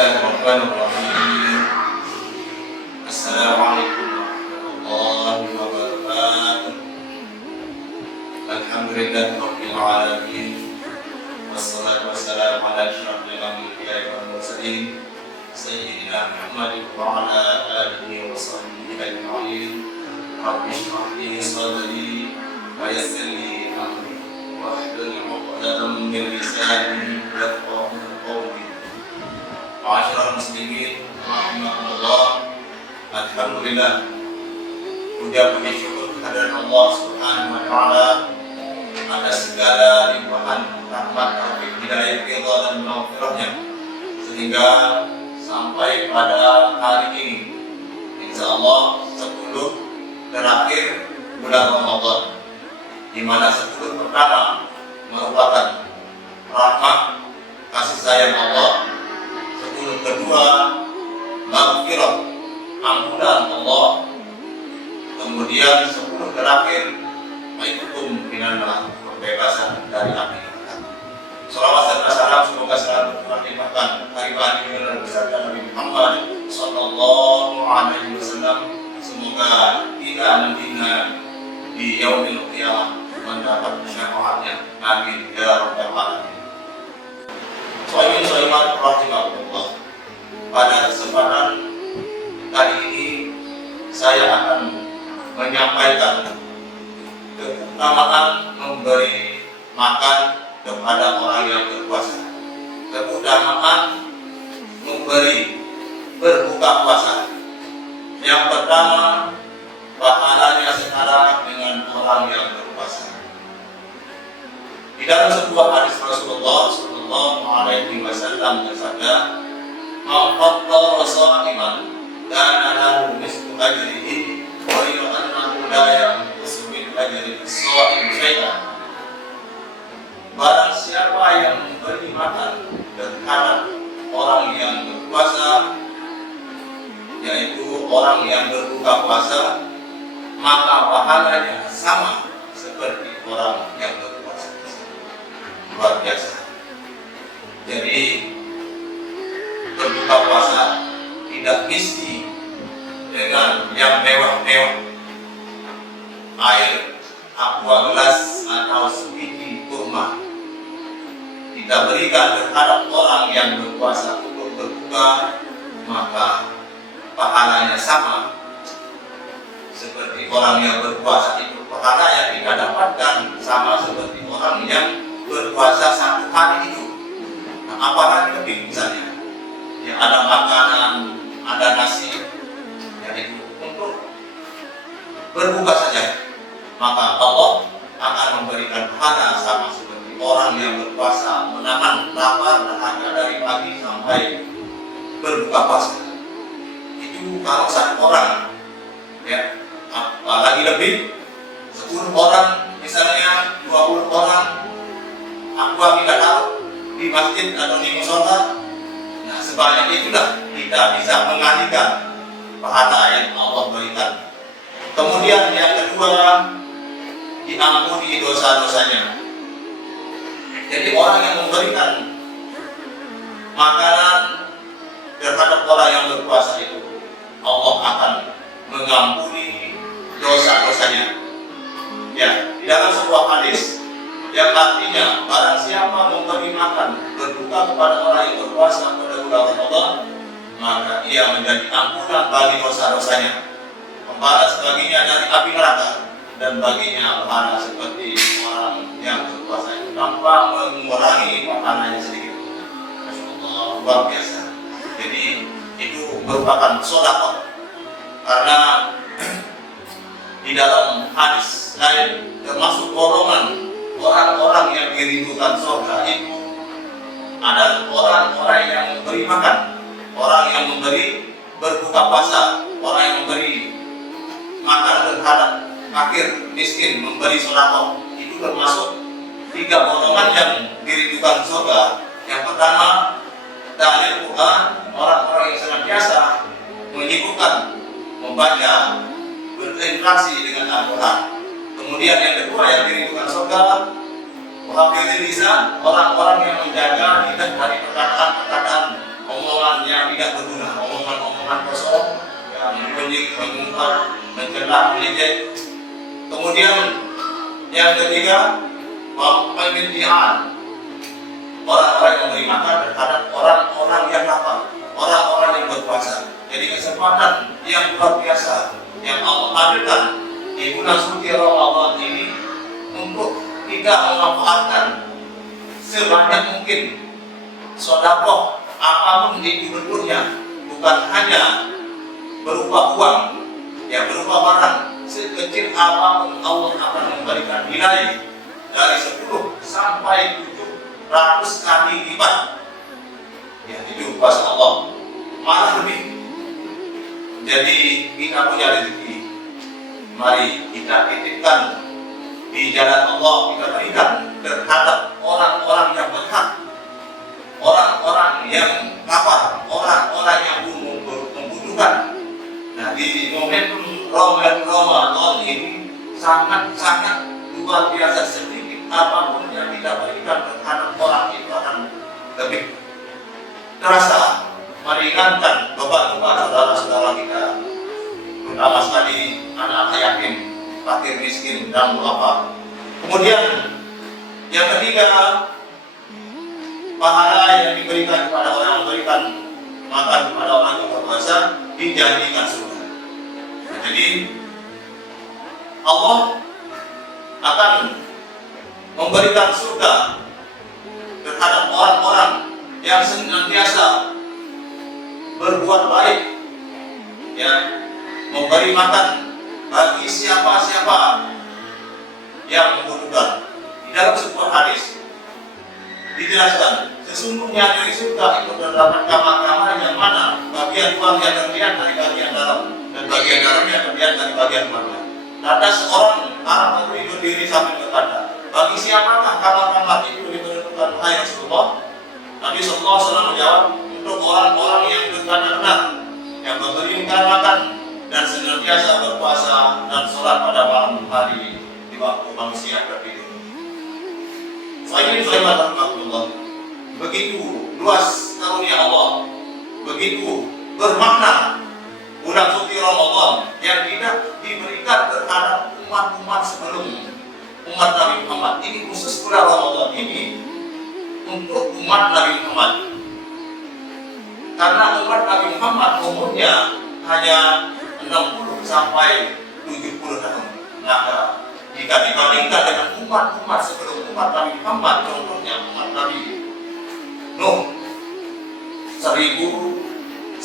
Bismillahirrahmanirrahim. Assalamualaikum warahmatullahi wabarakatuh. Alhamdulillahirabbil alamin. Wassalatu wassalamu ala asyrafil anbiya'i wal mursalin sayyidina Muhammadin wa ala alihi wa sahbihi ajma'in. Rabbi shrah li sadri wa yassir li amri wahlul 'uqdatam min lisani yafqahu qawli. Ma'asyiral muslimin rahimakumullah. Alhamdulillah, puja puji syukur kehadirat Allah Subhanahu wa taala atas segala limpahan rahmat, taufik, hidayah, ridha dan maghfirahnya, sehingga sampai pada hari ini insyaallah 10 terakhir bulan Ramadan, di mana 10 pertama merupakan rahmat kasih sayang Allah, 10 kedua maghfirah ampunan Allah, kemudian 10 terakhir ma'ikukum minannar, pembebasan dari api neraka. Salawat dan salam semoga selalu terlimpahkan hariban dengan bersabda Nabi Muhammad sallallahu alaihi wasallam, semoga kita nantinya di yaumil qiyamah mendapat syafaatnya. Amin ya rabbal alamin. Soiman rahimahullah. Pada kesempatan kali ini saya akan menyampaikan keutamaan memberi makan kepada orang yang berpuasa, keutamaan memberi berbuka puasa. Yang pertama, pahalanya setara dengan orang yang berpuasa. Di dalam sebuah hadis Rasulullah sallallahu alaihi wasallam bersabda, "Man fattara sha'iman kana lahu mislu ajrihi wa annahu la yanqusu min ajri as-sha'im syai'an." Barang siapa yang memberi makan terhadap orang yang berpuasa, yaitu orang yang berbuka puasa, maka pahalanya sama seperti orang yang berpuasa. Luar biasa. Jadi berbuka puasa tidak mesti dengan yang mewah-mewah, air aqua gelas atau sebiji kurma. Kita berikan terhadap orang yang berpuasa untuk berbuka, maka pahalanya sama seperti orang yang berpuasa itu. Pahala yang kita dapatkan sama seperti orang yang berpuasa 1 hari itu. Nah, apalagi lebih misalnya, ya ada makanan, ada nasi, ya itu untuk berbuka saja, maka Allah akan memberikan pahala sama seperti orang yang berpuasa menahan lapar dahaga dari pagi sampai berbuka puasa. Itu kalau 1 orang, ya apalagi lebih 10 orang, misalnya 20 orang, aku tidak tahu di masjid atau di musola. Nah, sebanyak itulah kita bisa mengalihkan pahala yang Allah berikan. Kemudian yang kedua, diampuni dosa-dosanya. Jadi orang yang memberikan makanan terhadap orang yang berpuasa itu, Allah akan mengampuni dosa-dosanya. Ya, di dalam sebuah hadis yang artinya barang siapa memberi makan berbuka kepada orang yang berpuasa pada bulan Ramadan, maka ia menjadi ampunan bagi dosa-dosanya, pembalas baginya dari api neraka, dan baginya pahala seperti orang yang berpuasa itu tanpa mengurangi pahalanya sedikit. Masyaallah, luar biasa. Jadi itu merupakan sedekah, karena di dalam hadis lain termasuk golongan orang-orang yang dirindukan surga itu adalah orang-orang yang memberi makan, orang yang memberi berbuka puasa, orang yang memberi makan terhadap fakir, miskin, memberi sedekah. Itu termasuk 3 golongan yang dirindukan surga. Yang pertama, dalil Quran, orang-orang yang senantiasa menyibukkan membaca, berinteraksi dengan Al-Quran. Kemudian yang kedua yang dirindukan surga, menghafizil lisan, orang-orang yang menjaga lidah dari perkataan-perkataan omongan yang tidak berguna, omongan-omongan kosong, yang mengunjing, mengumpat, mencela, mengejek. Kemudian yang ketiga, pemilihan orang-orang yang memberi makan terhadap orang-orang yang lapar, orang-orang yang berpuasa. Jadi kesempatan yang luar biasa yang Allah hadirkan di bulan suci Ramadan ini untuk kita memanfaatkan sebanyak mungkin sedekah apapun itu bentuknya, bukan hanya berupa uang, ya berupa barang. Sekecil apapun Allah akan memberikan nilai dari 10 sampai 700 kali lipat. Ya, itu kuasa Allah, malah lebih. Jadi kita punya rezeki, mari kita titipkan di jalan Allah, kita berikan terhadap orang-orang yang berhak, orang-orang yang lapar, orang-orang yang membutuhkan. Nah, di momentum Ramadan ini sangat-sangat luar biasa. Sedikit apapun yang kita berikan terhadap orang itu akan lebih terasa meringankan beban-beban saudara-saudara kita, terutama sekali anak yatim, fakir miskin dan duafa. Kemudian yang ketiga, pahala yang diberikan kepada orang yang memberikan makan kepada orang yang berpuasa dijanjikan surga. Jadi Allah akan memberikan surga terhadap orang-orang yang senantiasa berbuat baik, ya, memberi makan bagi siapa-siapa yang membutuhkan. Di dalam sebuah hadis dijelaskan, sesungguhnya dari surga itu terdapat kamar-kamar yang mana bagian luarnya terlihat dari bagian dalam dan bagian dalamnya terlihat dari bagian luarnya. Lantas seorang Arab itu berdiri sambil berkata, bagi siapakah kamar-kamar itu ditentukan, wahai Rasulullah? Nabi sallallahu alaihi wasallam menjawab, untuk orang-orang yang benar-benar, yang memberi makan dan senantiasa berpuasa dan sholat pada malam hari di waktu manusia bertidur. Begitu luas karunia Allah, begitu bermakna bulan suci Ramadan yang tidak diberikan terhadap umat-umat sebelum umat Nabi Muhammad. Ini khusus bulan Ramadan ini untuk umat Nabi Muhammad, karena umat Nabi Muhammad umurnya hanya 60 sampai 70 tahun. Nah, jika dibandingkan dengan umat-umat sebelum umat Nabi Muhammad, contohnya umat Nabi Nuh 1950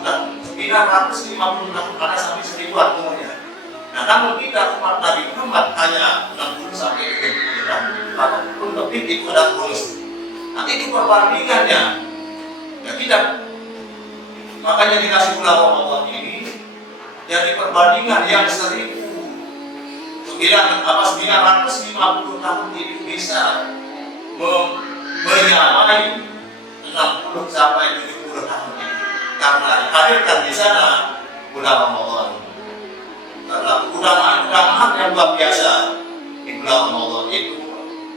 tahun, 950 tahun, ada sampai 1000-an umurnya. Nah, namun kita umat Nabi Muhammad hanya 60 sampai 70 tahun, ataupun lebih, itu ada bonus. Nah, itu perbandingannya. Ya, kita makanya dikasih bulan Ramadan ini jadi perbandingan yang 950 tahun itu bisa menyamai 60 sampai 70 tahun ini, karena dihadirkan di sana bulan Ramadan. Karena keutamaan yang luar biasa di bulan Ramadan itu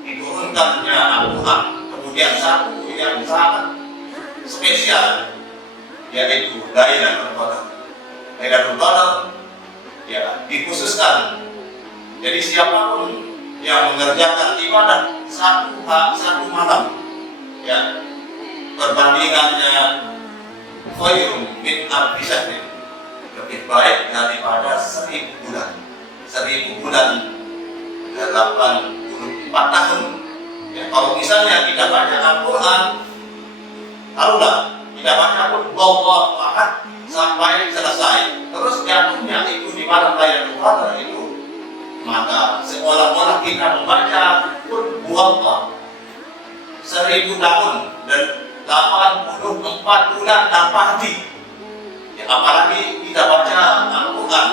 diturunkannya Al-Quran. Kemudian satu yang sangat spesial yaitu Lailatul Qadar. Lailatul Qadar ya dikhususkan. Jadi siapapun yang mengerjakan ibadah satu malam, ya, perbandingannya khairun min alfi syahrin, lebih baik daripada 1000 bulan. 1000 bulan 84 tahun. Ya, kalau misalnya kita baca Al-Quran, taruhlah kita baca Wallahu Ahad sampai selesai, terus jatuhnya itu di malam Lailatul Qadar itu, maka seolah-olah kita membaca Wallahu 1000 tahun dan 84 bulan tanpa henti. Ya, apalagi kita baca Al-Quran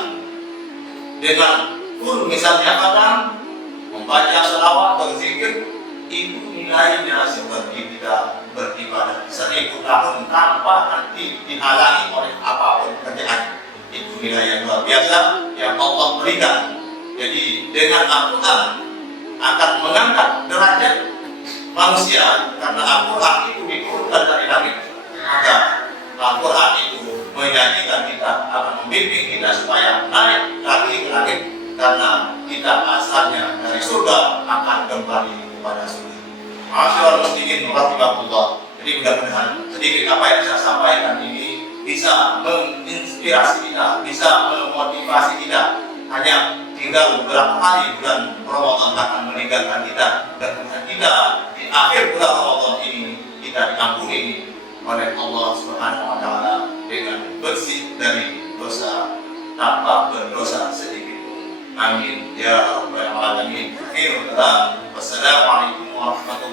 dengan full, misalnya kadang membaca selawat, berzikir, itu nilainya seperti kita beribadah 1000 tahun tanpa henti, dihalangi oleh apapun kerjaan. Itu nilai yang luar biasa yang Allah berikan. Jadi dengan Al-Quran akan mengangkat derajat manusia, karena Al-Quran itu diturunkan dari langit, maka Al-Quran itu menjanjikan kita akan membimbing kita supaya naik lagi ke langit, karena kita asalnya dari surga akan kembali kepada surga. Masyaallah muslimin rahimahullah. Jadi mudah-mudahan sedikit apa yang saya sampaikan ini bisa menginspirasi kita, bisa memotivasi kita. Hanya tinggal beberapa hari bulan Ramadan akan meninggalkan kita, dan kita di akhir bulan Ramadan ini kita diampuni oleh Allah Subhanahu wa taala dengan bersih dari dosa tanpa berdosa sedikit pun. Amin ya rabbal alamin. Wassalamualaikum warahmatullahi wabarakatuh.